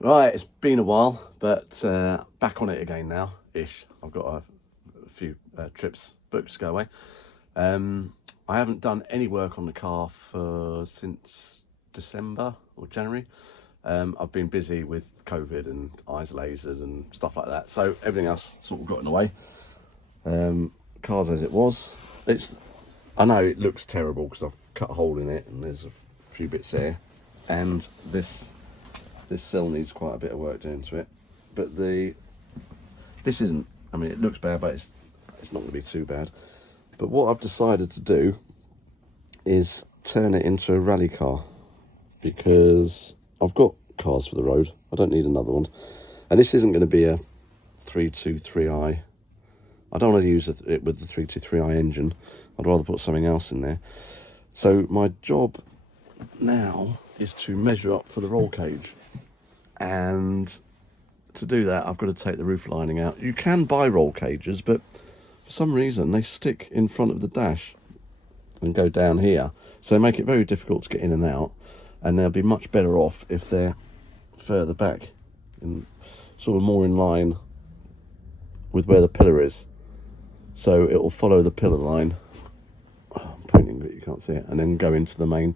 Right, it's been a while, but back on it again now, ish. I've got a few trips booked to go away. I haven't done any work on the car for since December or January. I've been busy with COVID and eyes lasered and stuff like that, so everything else sort of got in the way. Car's as it was. I know it looks terrible because I've cut a hole in it and there's a few bits there, and this sill needs quite a bit of work doing to it, but this isn't. I mean, it looks bad, but it's not going to be too bad. But what I've decided to do is turn it into a rally car, because I've got cars for the road. I don't need another one, and this isn't going to be a 323i. I don't want to use it with the 323i engine. I'd rather put something else in there. So my job now is to measure up for the roll cage. And to do that, I've got to take the roof lining out. You can buy roll cages, but for some reason they stick in front of the dash and go down here. So they make it very difficult to get in and out. And they'll be much better off if they're further back, and sort of more in line with where the pillar is. So it will follow the pillar line. I'm pointing, but you can't see it. And then go into the main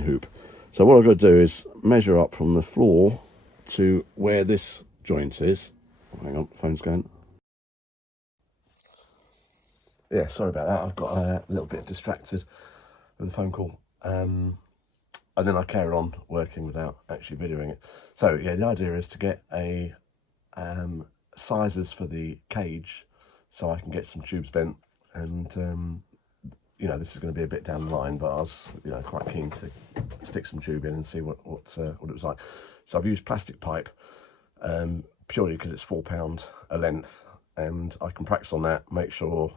hoop. So what I've got to do is measure up from the floor to where this joint is. Oh, hang on, phone's going. Yeah, sorry about that. I've got a little bit distracted with the phone call. And then I carry on working without actually videoing it. So yeah, the idea is to get a sizes for the cage so I can get some tubes bent, and you know, this is going to be a bit down the line, but I was, you know, quite keen to stick some tube in and see what it was like. So I've used plastic pipe purely because it's £4 a length, and I can practice on that, make sure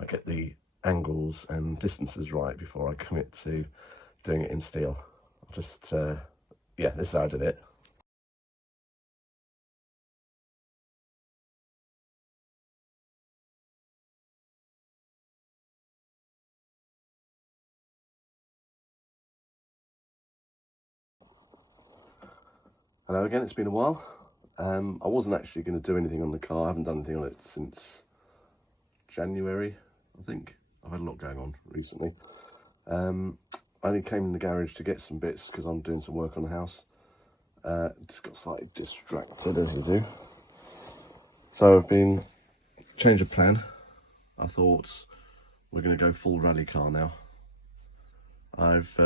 I get the angles and distances right before I commit to doing it in steel. I'll just, yeah, this is how I did it. Hello again, it's been a while. I wasn't actually going to do anything on the car. I haven't done anything on it since January, I think. I've had a lot going on recently. I only came in the garage to get some bits because I'm doing some work on the house. Just got slightly distracted, as you do. So I've been change of plan. I thought we're going to go full rally car now. I've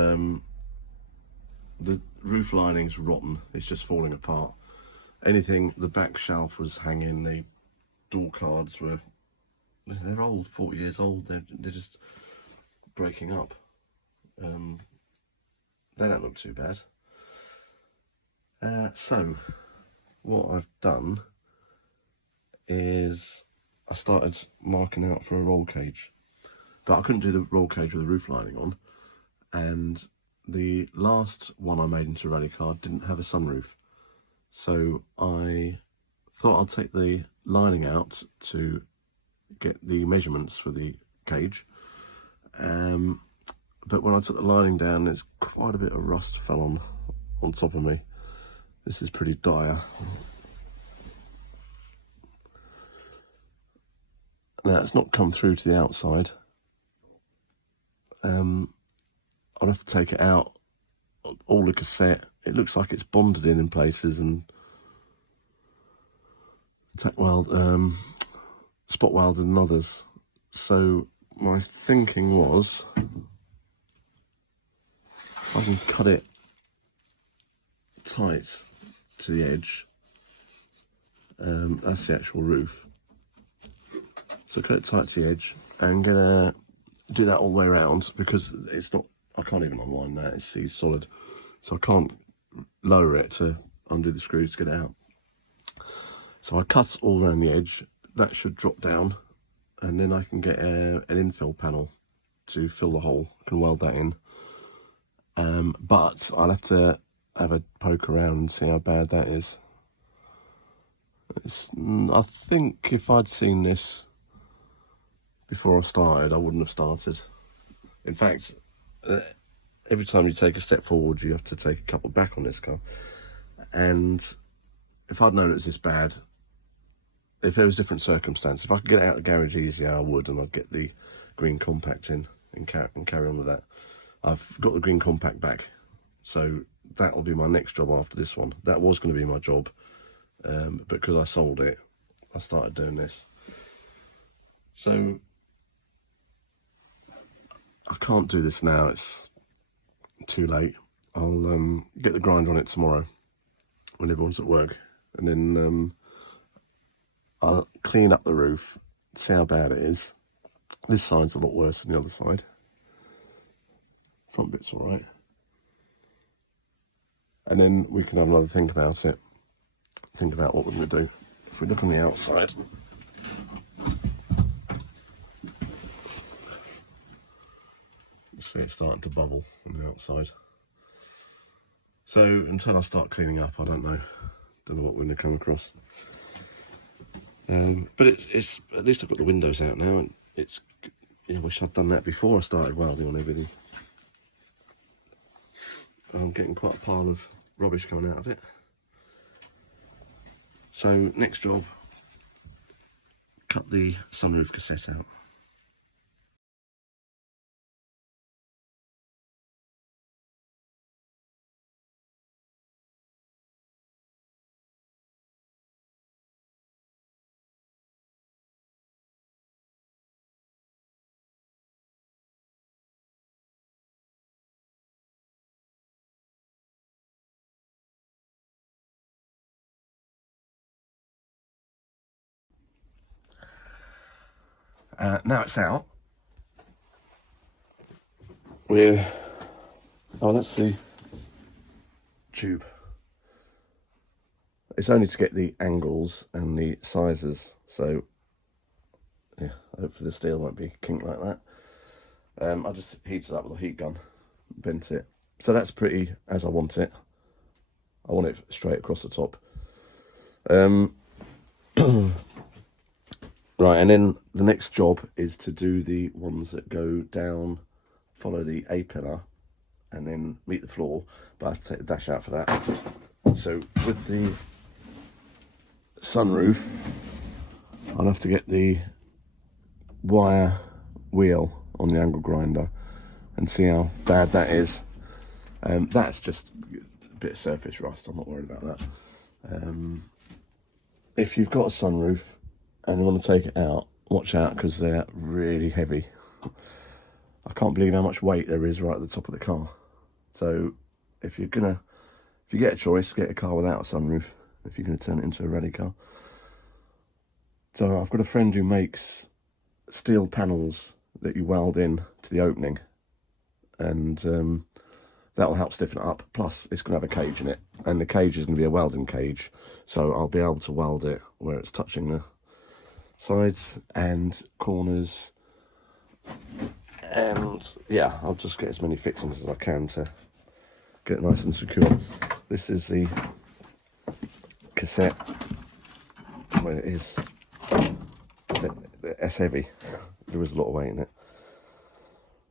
the roof lining's rotten. It's just falling apart. Anything, the back shelf was hanging. The door cards they're old, 40 years old. They're just breaking up. They don't look too bad. So what I've done is I started marking out for a roll cage, but I couldn't do the roll cage with the roof lining on, and the last one I made into a rally car didn't have a sunroof, so I thought I'd take the lining out to get the measurements for the cage, but when I took the lining down, there's quite a bit of rust fell on top of me. This is pretty dire. Now, it's not come through to the outside. I'll have to take it out, all the cassette. It looks like it's bonded in places, and tack weld, spot welded and others. So my thinking was, I can cut it tight to the edge. That's the actual roof. So cut it tight to the edge and do that all the way around, because it's not, I can't even unwind that, it's solid. So I can't lower it to undo the screws to get it out. So I cut all around the edge. That should drop down, and then I can get an infill panel to fill the hole. I can weld that in. But I'll have to have a poke around and see how bad that is. I think if I'd seen this before I started, I wouldn't have started. In fact, every time you take a step forward, you have to take a couple back on this car. And if I'd known it was this bad, if there was different circumstances, if I could get it out of the garage easier, I would, and I'd get the green compact in and carry on with that. I've got the green compact back, so that'll be my next job after this one. That was going to be my job, but because I sold it, I started doing this. So I can't do this now, it's too late. I'll get the grind on it tomorrow when everyone's at work, and then I'll clean up the roof, see how bad it is. This side's a lot worse than the other side. Front bit's all right. And then we can have another think about it. Think about what we're going to do. If we look on the outside, you see it's starting to bubble on the outside. So until I start cleaning up, I don't know what we're going to come across. But it's at least I've got the windows out now, and it's. I wish I'd done that before I started welding on everything. I'm getting quite a pile of rubbish coming out of it. So next job, cut the sunroof cassette out. Now it's out. That's the tube. It's only to get the angles and the sizes, so yeah, hopefully the steel won't be kinked like that. I just heated it up with a heat gun, bent it. So that's pretty as I want it. I want it straight across the top. Right, and then the next job is to do the ones that go down, follow the A-pillar, and then meet the floor, but I have to take the dash out for that. So with the sunroof, I'll have to get the wire wheel on the angle grinder and see how bad that is. That's just a bit of surface rust, I'm not worried about that. If you've got a sunroof and you want to take it out, watch out, because they're really heavy. I can't believe how much weight there is right at the top of the car. So if you get a choice, get a car without a sunroof if you're going to turn it into a rally car. So I've got a friend who makes steel panels that you weld in to the opening, and that'll help stiffen it up. Plus it's going to have a cage in it, and the cage is going to be a welding cage, so I'll be able to weld it where it's touching the sides and corners. And yeah, I'll just get as many fixings as I can to get it nice and secure. This is the cassette. Well, it is. It's heavy. There is a lot of weight in it.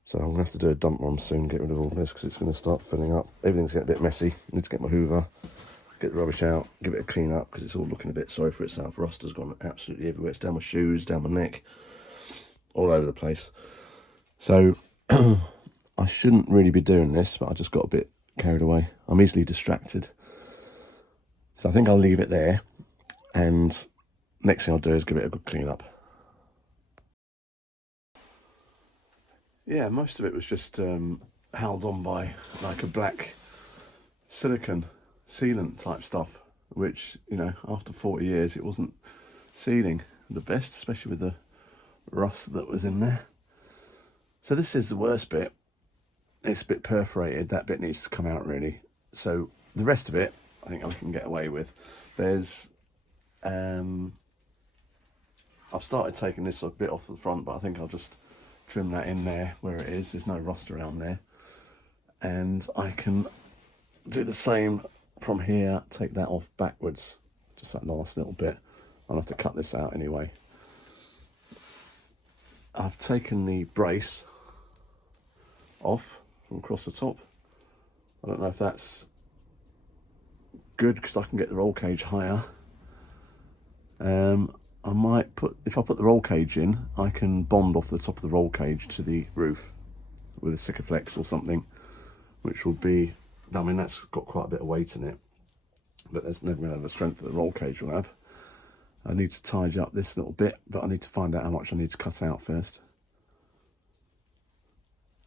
So I'm going to have to do a dump run soon, get rid of all this, because it's going to start filling up. Everything's getting a bit messy. I need to get my hoover, get the rubbish out, give it a clean up, because it's all looking a bit sorry for itself. Rust has gone absolutely everywhere. It's down my shoes, down my neck, all over the place. So I shouldn't really be doing this, but I just got a bit carried away. I'm easily distracted. So I think I'll leave it there, and next thing I'll do is give it a good clean up. Yeah, most of it was just held on by like a black silicone sealant type stuff, which, you know, after 40 years it wasn't sealing the best, especially with the rust that was in there. So this is the worst bit. It's a bit perforated. That bit needs to come out really. So the rest of it I think I can get away with. There's I've started taking this a bit off the front, but I think I'll just trim that in there where it is. There's no rust around there, and I can do the same from here. Take that off backwards, just that last little bit. I'll have to cut this out anyway. I've taken the brace off from across the top. I don't know if that's good because I can get the roll cage higher. I might if I put the roll cage in, I can bond off the top of the roll cage to the roof with a Sikaflex or something, which would be, I mean, that's got quite a bit of weight in it, but there's never going to have the strength that the roll cage will have. I need to tidy up this little bit, but I need to find out how much I need to cut out first.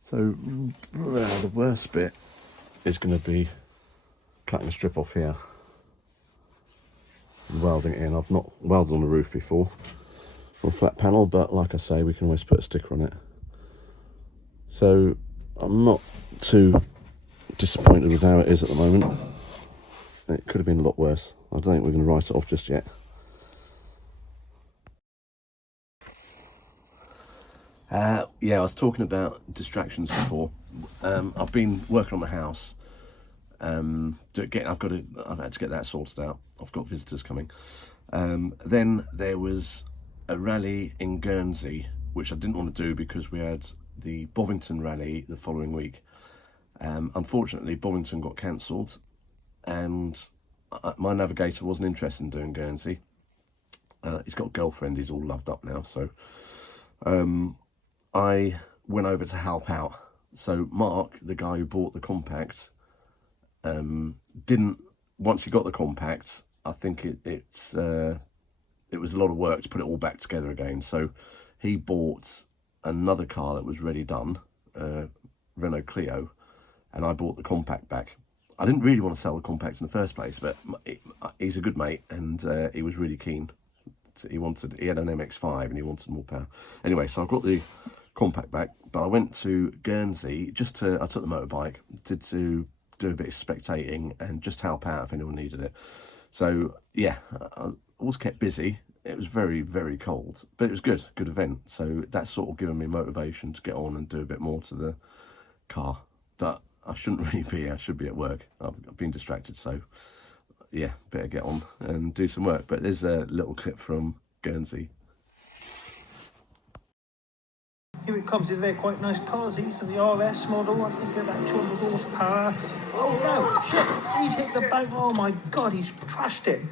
So the worst bit is going to be cutting a strip off here and welding it in. I've not welded on the roof before on a flat panel, but like I say, we can always put a sticker on it. So I'm not too disappointed with how it is at the moment. It could have been a lot worse. I don't think we're going to write it off just yet. Yeah, I was talking about distractions before. I've been working on the house. I've had to get that sorted out. I've got visitors coming. Then there was a rally in Guernsey, which I didn't want to do because we had the Bovington rally the following week. Unfortunately, Bovington got cancelled, and my navigator wasn't interested in doing Guernsey. He's got a girlfriend, he's all loved up now, so I went over to help out. So Mark, the guy who bought the compact, once he got the compact, I think it was a lot of work to put it all back together again. So he bought another car that was ready done, Renault Clio, and I bought the compact back. I didn't really want to sell the compact in the first place, but he's a good mate, and he was really keen. He had an MX-5 and he wanted more power. Anyway, so I've got the compact back, but I went to Guernsey I took the motorbike to do a bit of spectating and just help out if anyone needed it. So yeah, I was kept busy. It was very, very cold, but it was good event. So that's sort of given me motivation to get on and do a bit more to the car. But I shouldn't really be, I should be at work. I've been distracted, so yeah, better get on and do some work. But there's a little clip from Guernsey. Here it comes, they're quite nice cars. These are the RS model, I think about 200 horsepower. Oh no, shit, he's hit the bank. Oh my God, he's trashed it.